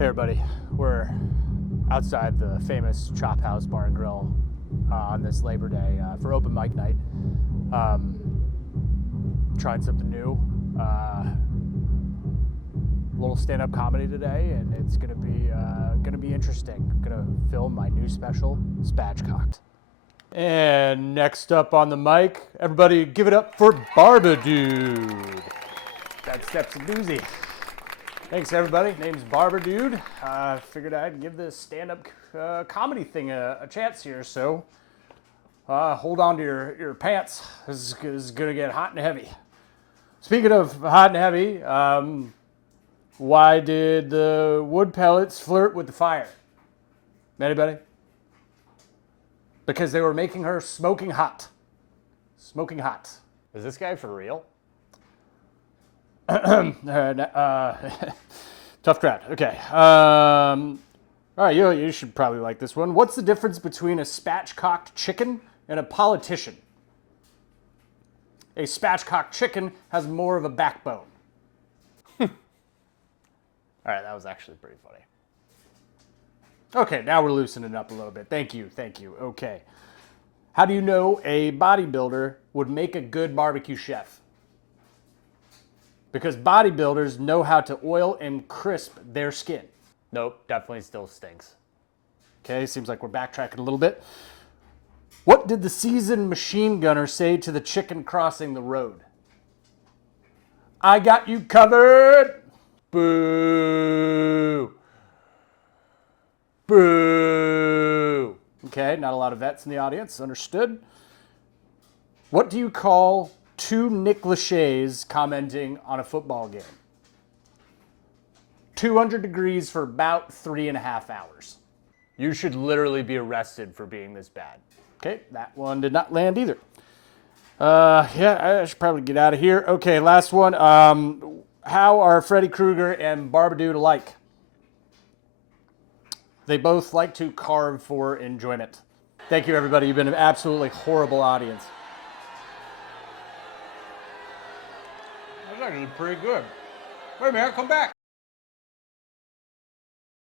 Hey everybody, we're outside the famous Chop House Bar and Grill on this Labor Day for open mic night. Trying something new, a little stand-up comedy today, and it's gonna be interesting. I'm gonna film my new special, Spatchcocked. And next up on the mic, everybody give it up for Barbadude. That step's a doozy. Thanks, everybody. Name's Barbadude. Figured I'd give this stand-up comedy thing a chance here, so hold on to your pants. This is going to get hot and heavy. Speaking of hot and heavy, why did the wood pellets flirt with the fire? Anybody? Because they were making her smoking hot. Smoking hot. Is this guy for real? Tough crowd. Okay. All right, you should probably like this one. What's the difference between a spatchcocked chicken and a politician? A spatchcocked chicken has more of a backbone. All right, that was actually pretty funny. Okay, now we're loosening up a little bit. Thank you. Okay. How do you know a bodybuilder would make a good barbecue chef? Because bodybuilders know how to oil and crisp their skin. Nope, definitely still stinks. Okay, seems like we're backtracking a little bit. What did the seasoned machine gunner say to the chicken crossing the road? I got you covered. Boo. Boo. Okay, not a lot of vets in the audience, understood. What do you call two Nick Lachey's commenting on a football game? 200 degrees for about 3.5 hours. You should literally be arrested for being this bad. Okay, that one did not land either. Yeah, I should probably get out of here. Okay, last one. How are Freddy Krueger and Barbadude alike? They both like to carve for enjoyment. Thank you, everybody. You've been an absolutely horrible audience. That's actually pretty good. Wait a minute, come back.